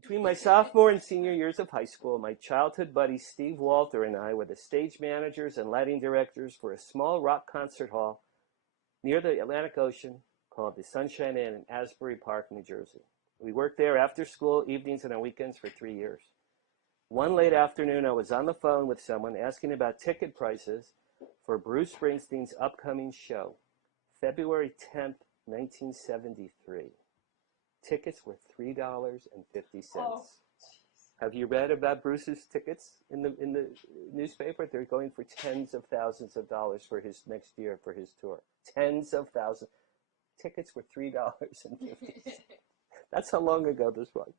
Between my sophomore and senior years of high school, my childhood buddy Steve Walter and I were the stage managers and lighting directors for a small rock concert hall near the Atlantic Ocean called the Sunshine Inn in Asbury Park, New Jersey. We worked there after school, evenings, and on weekends for 3 years. One late afternoon, I was on the phone with someone asking about ticket prices for Bruce Springsteen's upcoming show, February 10th, 1973. Tickets were $3.50. Oh, Have you read about Bruce's tickets in the newspaper? They're going for tens of thousands of dollars for his next year for his tour. Tens of thousands. Tickets were $3.50. That's how long ago this was.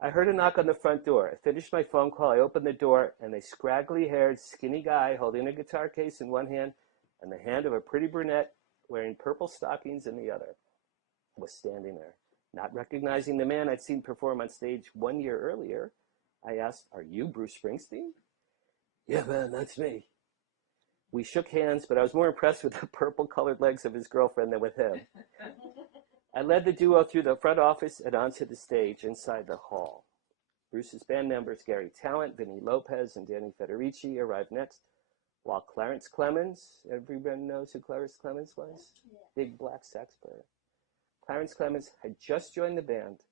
I heard a knock on the front door. I finished my phone call. I opened the door, and a scraggly-haired, skinny guy holding a guitar case in one hand and the hand of a pretty brunette wearing purple stockings in the other was standing there. Not recognizing the man I'd seen perform on stage 1 year earlier, I asked, "Are you Bruce Springsteen?" "Yeah, man, that's me." We shook hands, but I was more impressed with the purple-colored legs of his girlfriend than with him. I led the duo through the front office and onto the stage inside the hall. Bruce's band members Gary Talent, Vinnie Lopez, and Danny Federici arrived next, while Clarence Clemens, everyone knows who Clarence Clemens was? Yeah. Big black sax player. Clarence Clemens had just joined the band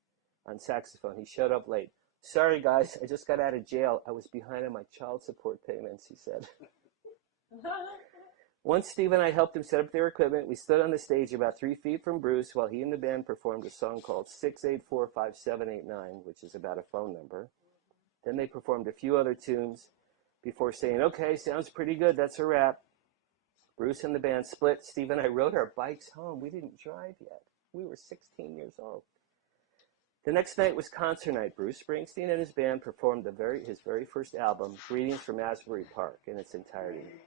on saxophone. He showed up late. "Sorry, guys, I just got out of jail. I was behind on my child support payments," he said. Once Steve and I helped him set up their equipment, we stood on the stage about 3 feet from Bruce while he and the band performed a song called 6845789, which is about a phone number. Then they performed a few other tunes before saying, "Okay, sounds pretty good, that's a wrap." Bruce and the band split. Steve and I rode our bikes home. We didn't drive yet. We were 16 years old. The next night was concert night. Bruce Springsteen and his band performed his very first album, Greetings from Asbury Park, in its entirety.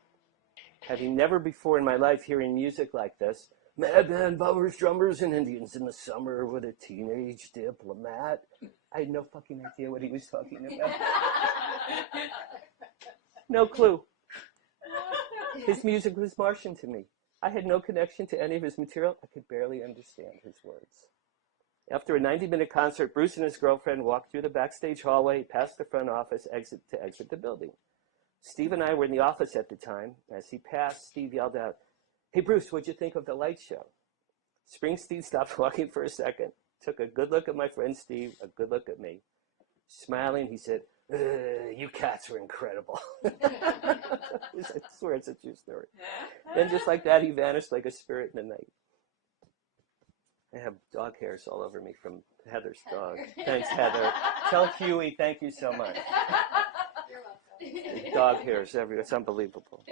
Having never before in my life hearing music like this, "Mad band, bummers, drummers, and Indians in the summer with a teenage diplomat," I had no fucking idea what he was talking about. No clue. His music was Martian to me. I had no connection to any of his material. I could barely understand his words. After a 90-minute concert, Bruce and his girlfriend walked through the backstage hallway, past the front office, to exit the building. Steve and I were in the office at the time. As he passed, Steve yelled out, "Hey, Bruce, what'd you think of the light show?" Springsteen stopped walking for a second, took a good look at my friend Steve, a good look at me. Smiling, he said, "You cats were incredible." I swear it's a true story. Then just like that, he vanished like a spirit in the night. I have dog hairs all over me from Heather's dog. Thanks, Heather. Tell Huey thank you so much. You're welcome. Dog hairs everywhere. It's unbelievable.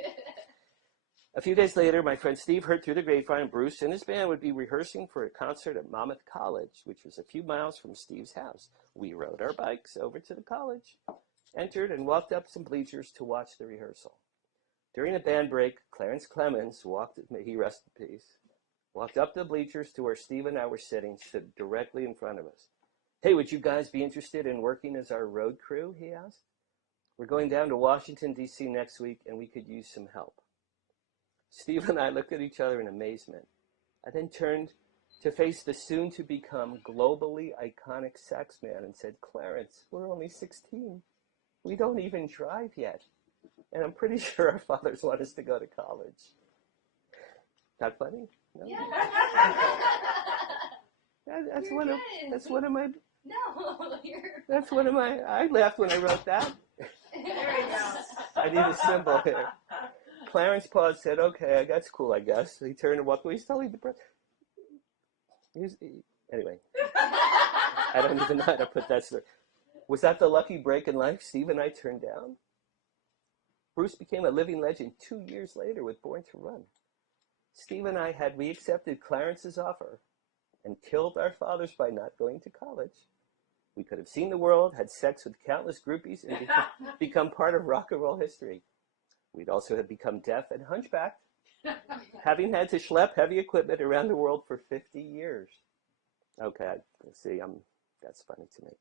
A few days later, my friend Steve heard through the grapevine Bruce and his band would be rehearsing for a concert at Monmouth College, which was a few miles from Steve's house. We rode our bikes over to the college, entered, and walked up some bleachers to watch the rehearsal. During a band break, Clarence Clemens may he rest in peace, walked up the bleachers to where Steve and I were sitting, stood directly in front of us. "Hey, would you guys be interested in working as our road crew?" he asked. "We're going down to Washington, D.C. next week, and we could use some help." Steve and I looked at each other in amazement. I then turned to face the soon-to-become globally iconic sax man and said, "Clarence, we're only 16. We don't even drive yet. And I'm pretty sure our fathers want us to go to college." Not funny? No? Yeah. That's one of my, No, that's one of my, I laughed when I wrote that. There we go. I need a symbol here. Clarence paused, said, "Okay, that's cool, I guess." He turned and walked away. He's telling the press. Anyway, I don't even know how to put that story. Was that the lucky break in life Steve and I turned down? Bruce became a living legend 2 years later with Born to Run. Steve and I, had we accepted Clarence's offer and killed our fathers by not going to college, we could have seen the world, had sex with countless groupies, and become part of rock and roll history. We'd also have become deaf and hunchbacked, having had to schlep heavy equipment around the world for 50 years. Okay, see, that's funny to me.